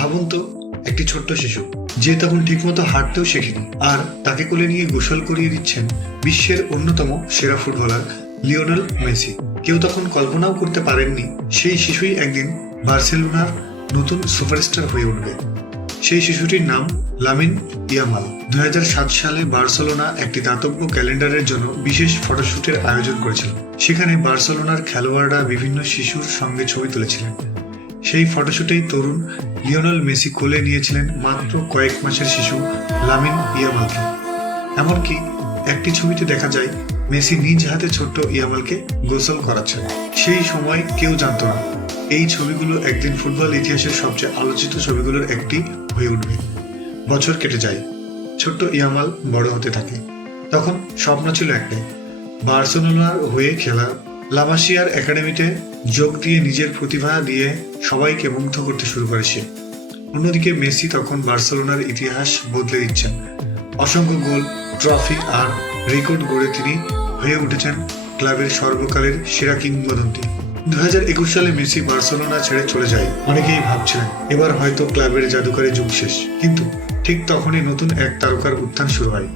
ভাবুন তো, একটি ছোট্ট শিশু যে তখন ঠিকমতো হাঁটতেও শেখেনি, আর তাকে কোলে নিয়ে গোসল করিয়ে দিচ্ছেন বিশ্বের অন্যতম সেরা ফুটবলার লিওনেল মেসি। কেউ তখন কল্পনাও করতে পারেননি সেই শিশুই একদিন বার্সেলোনার নতুন সুপারস্টার হয়ে উঠবে। সেই শিশুটির নাম লামিন ইয়ামাল। 2007 সালে বার্সেলোনা একটি দাতব্য ক্যালেন্ডারের জন্য বিশেষ ফটোশুটের আয়োজন করেছিল। সেখানে বার্সেলোনার খেলোয়াড়রা বিভিন্ন শিশুর সঙ্গে ছবি তুলেছিলেন। সেই ফটোশুটেই তরুণ লিওনেল মেসি কোলে নিয়েছিলেন মাত্র কয়েক মাসের শিশু লামিন ইয়ামালকে। এমনকি একটি ছবিতে দেখা যায় মেসি নিজ হাতে ছোট্ট ইয়ামালকে গোসল করাচ্ছেন। সেই সময় কেউ জানতো না এই ছবিগুলো একদিন ফুটবল ইতিহাসের সবচেয়ে আলোচিত ছবিগুলোর একটি হয়ে উঠবে। বছর কেটে যায়, ছোট্ট ইয়ামাল বড় হতে থাকে। তখন স্বপ্ন ছিল একটাই, বার্সেলোনার হয়ে খেলা। লামাসিয়ার একাডেমিতে যোগ দিয়ে নিজের প্রতিভা দিয়ে সবাইকে মুগ্ধ করতে শুরু করে সে। অন্যদিকে মেসি তখন বার্সেলোনার ইতিহাস বদলে দিচ্ছেন। অসংখ্য গোল, ট্রফি আর রেকর্ড গড়ে তিনি হয়ে উঠেছেন ক্লাবের সর্বকালের সেরা কিংবদন্তি। 2021 সালে মেসি বার্সেলোনা ছেড়ে চলে যায়। অনেকেই ভাবছিলেন এবার হয়তো ক্লাবের জাদুকরের যুগ শেষ, কিন্তু ঠিক তখনই নতুন এক তারকার উত্থান শুরু হয়,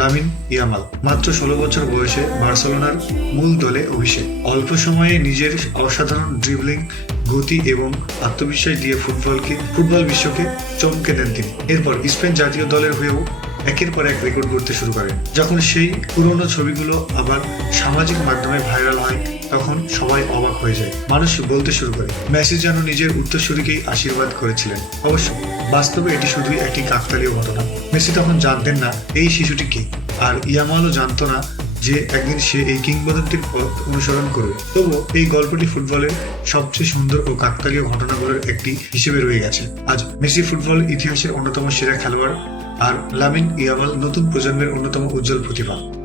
লামিন ইয়ামাল। মাত্র 16 বছর বয়সে বার্সেলোনার মূল দলে অভিষেক। অল্প সময়ে নিজের অসাধারণ ড্রিবলিং, গতি এবং আত্মবিশ্বাস দিয়ে ফুটবল বিশ্বকে চমকে দেন তিনি। এরপর স্পেন জাতীয় দলের হয়েও একের পর এক রেকর্ড গড়তে শুরু করেন। যখন সেই পুরনো ছবিগুলো আবার সামাজিক মাধ্যমে ভাইরাল হয়, তখন সবাই অবাক হয়ে যায়। মানুষ বলতে শুরু করে মেসি যেন নিজের উত্তরসূরিকেই আশীর্বাদ করেছিলেন। অবশ্য বাস্তবে এটি শুধুই একটি কাকতালীয় ঘটনা। মেসি তখন জানতেন না এই শিশুটি কে, আর ইয়ামালও জানতো না যে একদিন সে এই কিংবদন্তির পথ অনুসরণ করবে। তবুও এই গল্পটি ফুটবলের সবচেয়ে সুন্দর ও কাকতালীয় ঘটনাগুলোর একটি হিসেবে রয়ে গেছে। আজ মেসি ফুটবল ইতিহাসের অন্যতম সেরা খেলোয়াড়, আর লামিন ইয়ামাল নতুন প্রজন্মের অন্যতম উজ্জ্বল প্রতিভা।